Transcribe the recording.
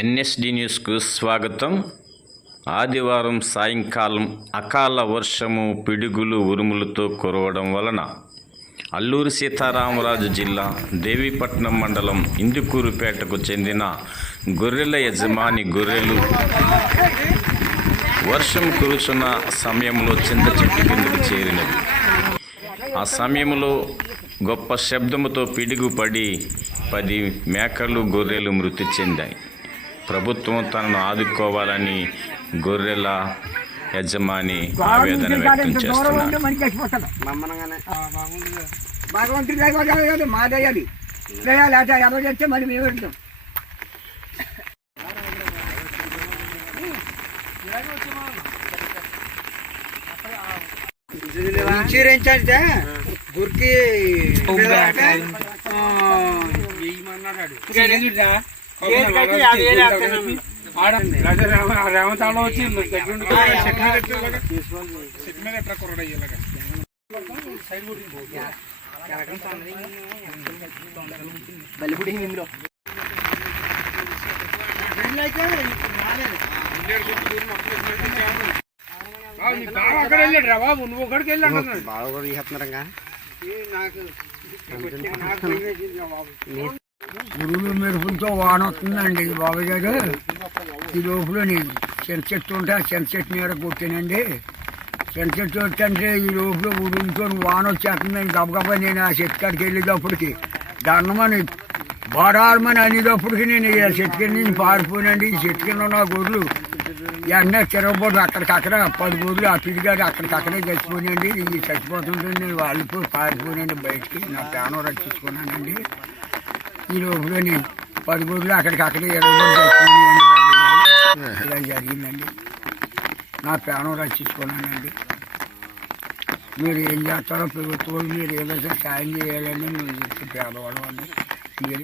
NSD న్యూస్కు స్వాగతం. ఆదివారం సాయంకాలం అకాల వర్షము, పిడుగులు, ఉరుములతో కురవడం వలన అల్లూరి సీతారామరాజు జిల్లా దేవీపట్నం మండలం ఇందుకూరుపేటకు చెందిన గొర్రెల యజమాని గొర్రెలు వర్షం కురుచున్న సమయంలో చింత చెట్టు కిందకు చేరినవి. ఆ సమయంలో గొప్ప శబ్దముతో పిడుగు పడి 10 మేకలు, గొర్రెలు మృతి చెందాయి. ప్రభుత్వం తనను ఆదుకోవాలని గొర్రెల యజమాని ఆవేదన వ్యక్తం చేస్తున్నారు. ఇన్సూరెన్స్ అంటే గురికి రేమతాళం వచ్చి బలిపుడి ఇందులో అక్కడ వెళ్ళాడు రా బాబు, నువ్వు ఒకడికి వెళ్ళాడు బాగా కూడా తీస్తున్నారంగా. ఉరుములు మెరుపులతో వాన వస్తుందండి బాబాయ్ గారు. ఈ లోపల చెంత చెట్టు ఉంటే ఆ చెంత చెట్టు నీడ కొట్టానండి. చెంత చెట్టు వచ్చంటే ఈ లోపల ఉరుముతో వాన వచ్చేస్తుందండి. గబగబా నేను ఆ చెట్టు కాడికి వెళ్ళేటప్పటికి దండమని బారాలమని అనేటప్పటికి నేను ఆ చెట్టు కింద నుంచి పారిపోయినండి. ఈ చెట్టు కింద ఉన్న గొర్రెలు వెంటనే తిరగబోదు అక్కడికక్కడ 10 గొర్రెలు ఆ పిడిగాడు అక్కడికక్కడే చచ్చిపోయినండి. ఈ చచ్చిపోతుంటే నేను వాళ్ళిపోయి పారిపోయినండి బయటికి. నా ప్రాణం రక్షించుకున్నానండి. ఈ లోపలని 10 గొర్రెలు అక్కడికక్కడే చచ్చిపోయినాయండి. ఇలా జరిగిందండి. నా ప్రాణం రక్షించుకున్నానండి. మీరు ఏం చేస్తారో ప్రభుత్వం మీరు ఏదైనా సాయం చేయాలని మీరు పేదవాళ్ళు అండి.